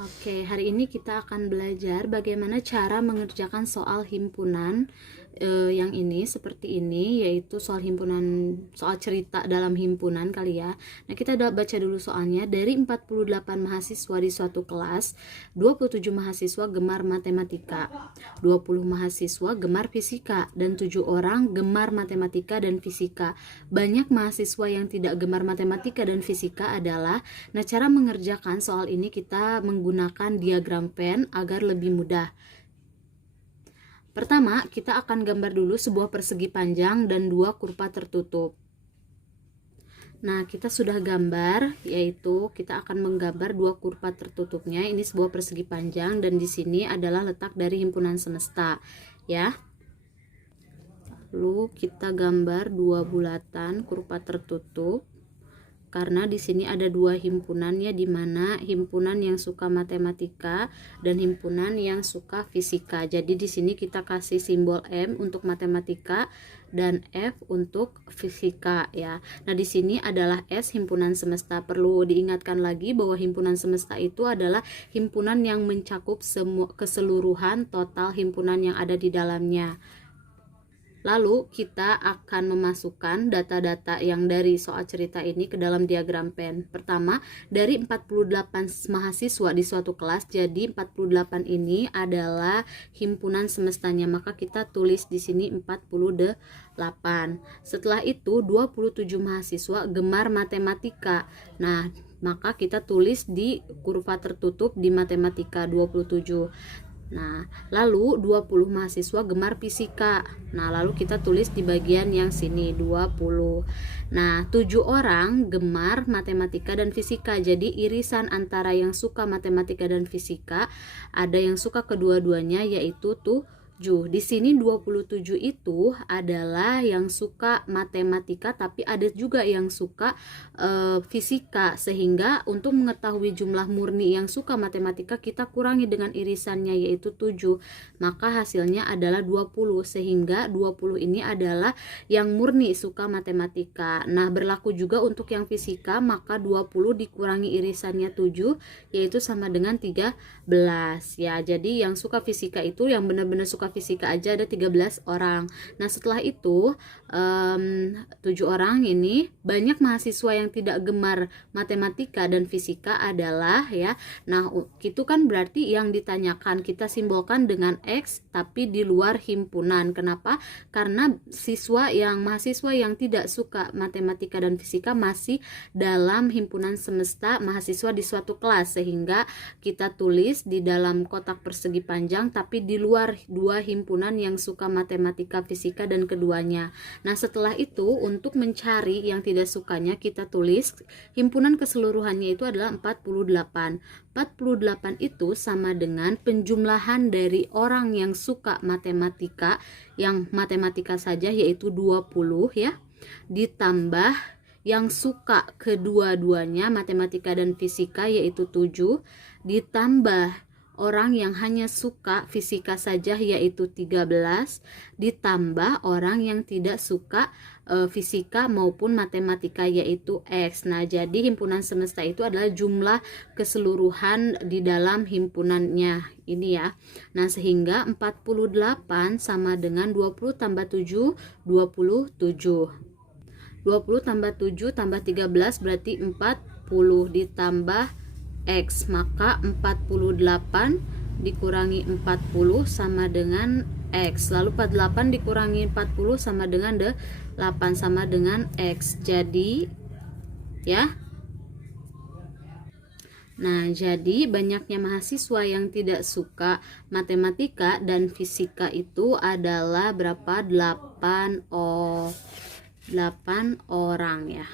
Oke, hari ini kita akan belajar bagaimana cara mengerjakan soal himpunan yang ini seperti ini, yaitu soal himpunan, soal cerita dalam himpunan kali ya. Nah, kita udah baca dulu soalnya. Dari 48 mahasiswa di suatu kelas, 27 mahasiswa gemar matematika, 20 mahasiswa gemar fisika, dan 7 orang gemar matematika dan fisika. Banyak mahasiswa yang tidak gemar matematika dan fisika adalah. Nah, cara mengerjakan soal ini kita menggunakan diagram Venn agar lebih mudah. Pertama, kita akan gambar dulu sebuah persegi panjang dan dua kurva tertutup. Nah, kita sudah gambar, yaitu kita akan menggambar dua kurva tertutupnya. Ini sebuah persegi panjang dan di sini adalah letak dari himpunan semesta, ya. Lalu kita gambar dua bulatan kurva tertutup. Karena di sini ada dua himpunan ya, di mana himpunan yang suka matematika dan himpunan yang suka fisika. Jadi di sini kita kasih simbol M untuk matematika dan F untuk fisika ya. Nah, di sini adalah S himpunan semesta. Perlu diingatkan lagi bahwa himpunan semesta itu adalah himpunan yang mencakup semua keseluruhan total himpunan yang ada di dalamnya. Lalu kita akan memasukkan data-data yang dari soal cerita ini ke dalam diagram Venn. Pertama, dari 48 mahasiswa di suatu kelas, jadi 48 ini adalah himpunan semestanya, maka kita tulis di sini 48. Setelah itu 27 mahasiswa gemar matematika. Nah, maka kita tulis di kurva tertutup di matematika 27. Nah, lalu 20 mahasiswa gemar fisika. Nah, lalu kita tulis di bagian yang sini 20. Nah, 7 orang gemar matematika dan fisika. Jadi irisan antara yang suka matematika dan fisika, ada yang suka kedua-duanya, yaitu 7. Di sini 27 itu adalah yang suka matematika, tapi ada juga yang suka fisika. Sehingga untuk mengetahui jumlah murni yang suka matematika, kita kurangi dengan irisannya, yaitu 7. Maka hasilnya adalah 20. Sehingga 20 ini adalah yang murni suka matematika. Nah, berlaku juga untuk yang fisika, maka 20 dikurangi irisannya 7, yaitu sama dengan 13 ya. Jadi yang suka fisika itu, yang benar-benar suka fisika aja ada 13 orang. Nah, setelah itu 7 orang ini, banyak mahasiswa yang tidak gemar matematika dan fisika adalah ya. Nah, itu kan berarti yang ditanyakan kita simbolkan dengan X tapi di luar himpunan. Kenapa? Karena mahasiswa yang tidak suka matematika dan fisika masih dalam himpunan semesta mahasiswa di suatu kelas, sehingga kita tulis di dalam kotak persegi panjang tapi di luar dua himpunan yang suka matematika, fisika, dan keduanya. Nah, setelah itu untuk mencari yang tidak sukanya, kita tulis himpunan keseluruhannya itu adalah 48. 48 itu sama dengan penjumlahan dari orang yang suka matematika, yang matematika saja, yaitu 20 ya, ditambah yang suka kedua-duanya matematika dan fisika, yaitu 7, ditambah orang yang hanya suka fisika saja, yaitu 13, ditambah orang yang tidak suka fisika maupun matematika, yaitu X. Nah, jadi himpunan semesta itu adalah jumlah keseluruhan di dalam himpunannya ini ya. Nah, sehingga 48 sama dengan 20 tambah 7, 27. 20 tambah 7 tambah 13 berarti 40, ditambah X, maka 48 dikurangi 40 sama dengan X. Lalu 48 dikurangi 40 sama dengan 8 sama dengan X. Jadi ya. Nah, jadi banyaknya mahasiswa yang tidak suka matematika dan fisika itu adalah berapa? 8 orang ya.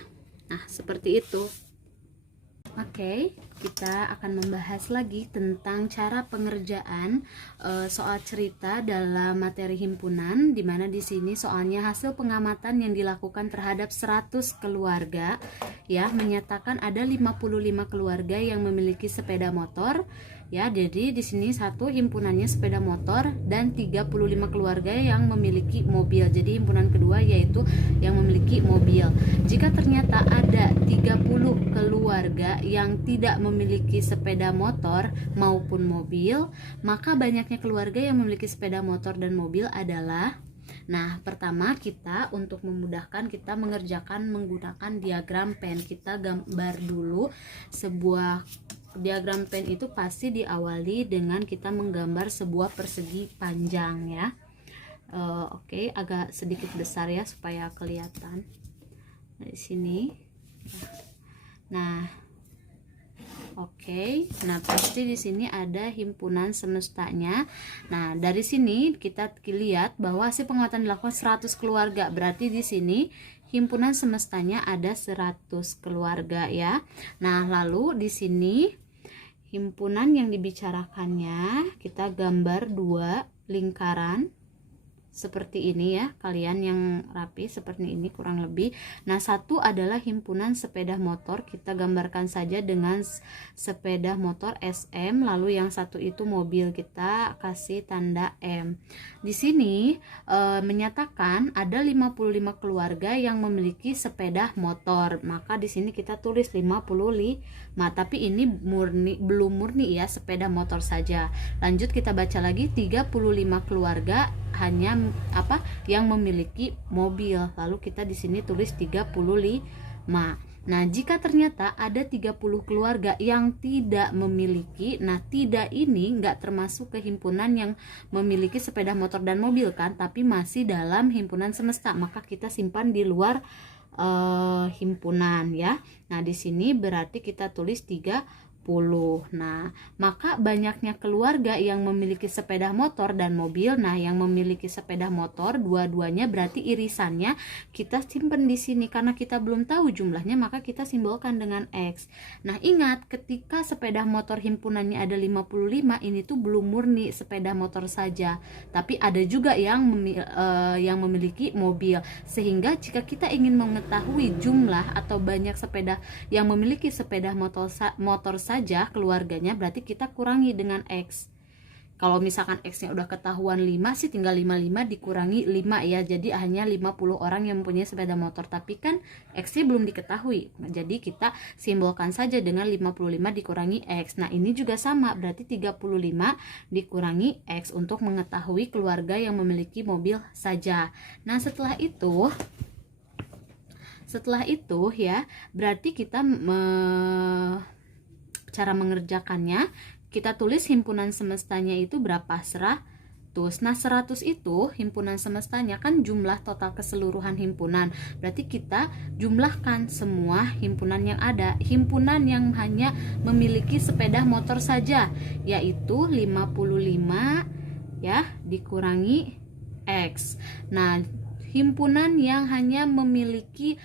Nah, seperti itu. Oke, kita akan membahas lagi tentang cara pengerjaan soal cerita dalam materi himpunan, di mana di sini soalnya hasil pengamatan yang dilakukan terhadap 100 keluarga ya, menyatakan ada 55 keluarga yang memiliki sepeda motor ya. Jadi di sini satu himpunannya sepeda motor dan 35 keluarga yang memiliki mobil. Jadi himpunan kedua yaitu yang memiliki mobil. Jika ternyata ada 30 keluarga yang tidak memiliki sepeda motor maupun mobil, maka banyaknya keluarga yang memiliki sepeda motor dan mobil adalah, nah, pertama kita untuk memudahkan kita mengerjakan menggunakan diagram pen. Kita gambar dulu sebuah diagram pen. Itu pasti diawali dengan kita menggambar sebuah persegi panjang ya. Oke, agak sedikit besar ya supaya kelihatan. Nah, di sini. Nah, oke. Nah, pasti di sini ada himpunan semestanya. Nah, dari sini kita lihat bahwa hasil pengamatan dilakukan 100 keluarga. Berarti di sini himpunan semestanya ada 100 keluarga ya. Nah, lalu di sini himpunan yang dibicarakannya kita gambar 2 lingkaran seperti ini ya, kalian yang rapi seperti ini kurang lebih. Nah, satu adalah himpunan sepeda motor, kita gambarkan saja dengan sepeda motor SM, lalu yang satu itu mobil, kita kasih tanda M. Di sini menyatakan ada 55 keluarga yang memiliki sepeda motor, maka di sini kita tulis 55, tapi ini belum murni ya, sepeda motor saja. Lanjut kita baca lagi, 35 keluarga hanya yang memiliki mobil, lalu kita di sini tulis 35. Nah, jika ternyata ada 30 keluarga yang tidak memiliki, nah tidak ini nggak termasuk ke himpunan yang memiliki sepeda motor dan mobil kan, tapi masih dalam himpunan semesta, maka kita simpan di luar himpunan ya. Nah, di sini berarti kita tulis 30. Nah, maka banyaknya keluarga yang memiliki sepeda motor dan mobil. Nah, yang memiliki sepeda motor dua-duanya berarti irisannya kita simpan di sini, karena kita belum tahu jumlahnya maka kita simbolkan dengan X. Nah, ingat ketika sepeda motor himpunannya ada 55, ini tuh belum murni sepeda motor saja, tapi ada juga yang memiliki mobil. Sehingga jika kita ingin mengetahui jumlah atau banyak sepeda yang memiliki sepeda motor saja keluarganya, berarti kita kurangi dengan X. Kalau misalkan X-nya udah ketahuan 5 sih, tinggal 55 dikurangi 5 ya, jadi hanya 50 orang yang mempunyai sepeda motor, tapi kan X-nya belum diketahui. Nah, jadi kita simbolkan saja dengan 55 dikurangi X. Nah, ini juga sama, berarti 35 dikurangi X untuk mengetahui keluarga yang memiliki mobil saja. Nah, setelah itu ya, berarti kita cara mengerjakannya, kita tulis himpunan semestanya itu berapa? 100. Nah, 100 itu himpunan semestanya kan jumlah total keseluruhan himpunan. Berarti kita jumlahkan semua himpunan yang ada. Himpunan yang hanya memiliki sepeda motor saja, yaitu 55 ya, dikurangi X. Nah, himpunan yang hanya memiliki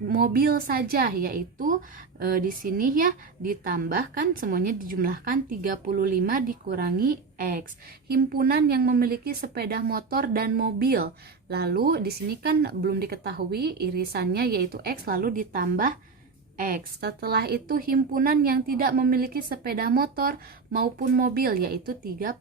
mobil saja, yaitu di sini ya ditambahkan semuanya dijumlahkan 35 dikurangi X. Himpunan yang memiliki sepeda motor dan mobil, lalu di sini kan belum diketahui irisannya yaitu X, lalu ditambah X. Setelah itu himpunan yang tidak memiliki sepeda motor maupun mobil, yaitu 30.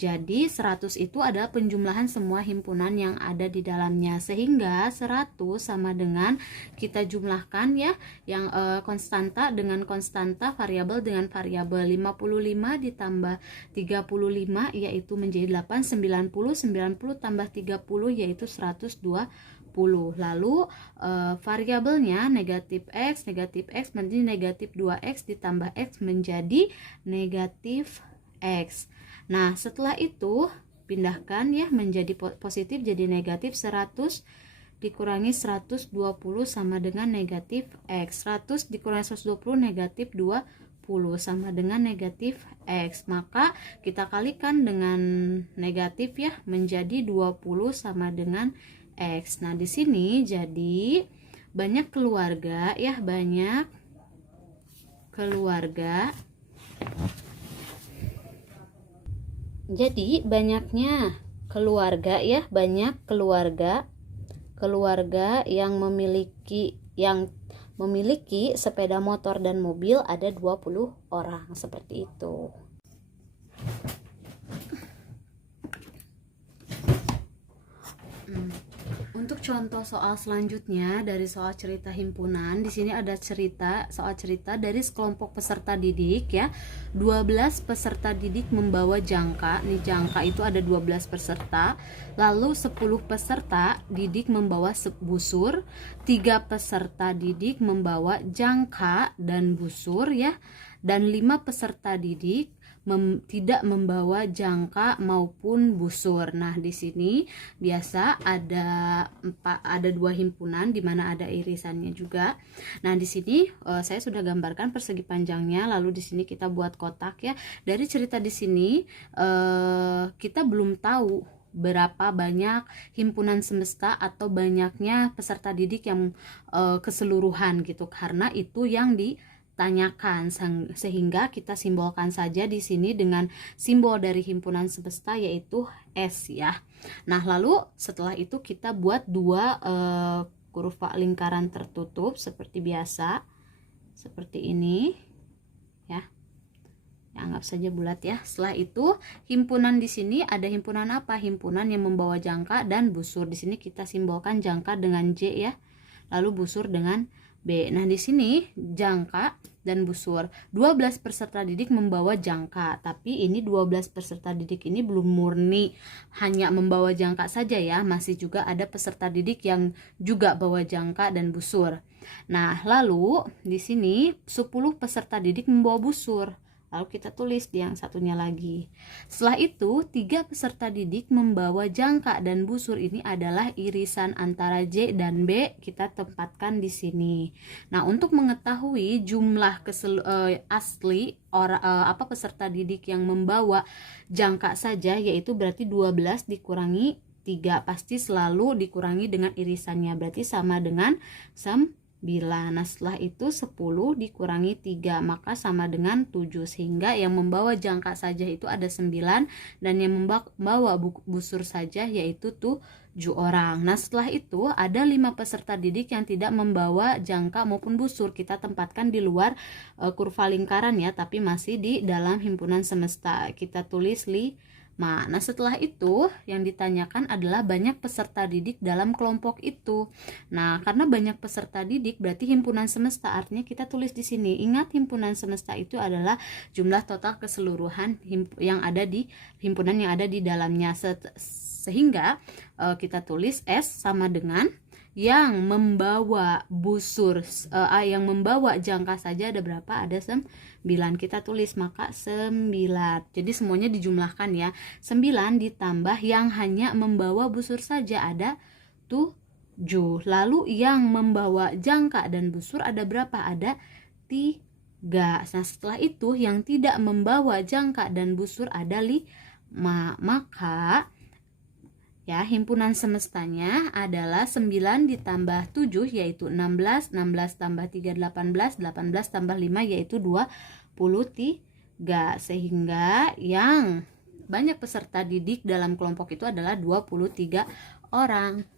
Jadi 100 itu adalah penjumlahan semua himpunan yang ada di dalamnya, sehingga 100 sama dengan kita jumlahkan ya, yang konstanta dengan konstanta, variabel dengan variabel. 55 ditambah 35 yaitu menjadi 8, 90 tambah 30 yaitu 120. Lalu variabelnya negatif X menjadi negatif 2X ditambah X menjadi negatif X. Nah, setelah itu pindahkan ya menjadi positif, jadi negatif 100 dikurangi 120 sama dengan negatif X. 100 dikurangi 120 negatif 20 sama dengan negatif X. Maka kita kalikan dengan negatif ya, menjadi 20 sama dengan X. Nah, di sini jadi banyak keluarga ya, banyak keluarga. Jadi banyaknya keluarga ya, banyak keluarga yang memiliki sepeda motor dan mobil ada 20 orang, seperti itu. Untuk contoh soal selanjutnya dari soal cerita himpunan, di sini ada soal cerita dari sekelompok peserta didik ya. 12 peserta didik membawa jangka. Nih jangka itu ada 12 peserta. Lalu 10 peserta didik membawa busur, 3 peserta didik membawa jangka dan busur ya. Dan 5 peserta didik tidak membawa jangka maupun busur. Nah, di sini biasa ada 2 himpunan di mana ada irisannya juga. Nah, di sini saya sudah gambarkan persegi panjangnya, lalu di sini kita buat kotak ya. Dari cerita di sini kita belum tahu berapa banyak himpunan semesta atau banyaknya peserta didik yang keseluruhan gitu, karena itu yang ditanyakan, sehingga kita simbolkan saja di sini dengan simbol dari himpunan semesta yaitu S ya. Nah, lalu setelah itu kita buat 2 kurva lingkaran tertutup seperti biasa, seperti ini ya. Anggap saja bulat ya. Setelah itu himpunan di sini ada himpunan apa? Himpunan yang membawa jangka dan busur. Di sini kita simbolkan jangka dengan J ya. Lalu busur dengan B. Nah, di sini jangka dan busur. 12 peserta didik membawa jangka, tapi ini 12 peserta didik ini belum murni hanya membawa jangka saja ya, masih juga ada peserta didik yang juga bawa jangka dan busur. Nah, lalu di sini 10 peserta didik membawa busur. Lalu kita tulis di yang satunya lagi. Setelah itu 3 peserta didik membawa jangka dan busur, ini adalah irisan antara J dan B, kita tempatkan di sini. Nah, untuk mengetahui jumlah asli peserta didik yang membawa jangka saja, yaitu berarti 12 dikurangi 3, pasti selalu dikurangi dengan irisannya, berarti sama dengan 9. Nah, setelah itu 10 dikurangi 3, maka sama dengan 7, sehingga yang membawa jangka saja itu ada 9 dan yang membawa busur saja yaitu 7 orang. Nah, setelah itu ada 5 peserta didik yang tidak membawa jangka maupun busur, kita tempatkan di luar kurva lingkaran ya, tapi masih di dalam himpunan semesta. Kita tulis 5. Nah, setelah itu yang ditanyakan adalah banyak peserta didik dalam kelompok itu. Nah, karena banyak peserta didik berarti himpunan semesta, artinya kita tulis di sini. Ingat, himpunan semesta itu adalah jumlah total keseluruhan yang ada di himpunan yang ada di dalamnya. Sehingga kita tulis S sama dengan yang membawa busur, yang membawa jangka saja ada berapa? Ada 9. Kita tulis maka 9. Jadi semuanya dijumlahkan ya. 9 ditambah yang hanya membawa busur saja ada 7. Lalu yang membawa jangka dan busur ada berapa? Ada 3. Nah, setelah itu yang tidak membawa jangka dan busur ada 5. Maka ya, himpunan semestanya adalah 9 ditambah 7 yaitu 16, 16 tambah 3 18, 18 tambah 5 yaitu 23. Sehingga yang banyak peserta didik dalam kelompok itu adalah 23 orang.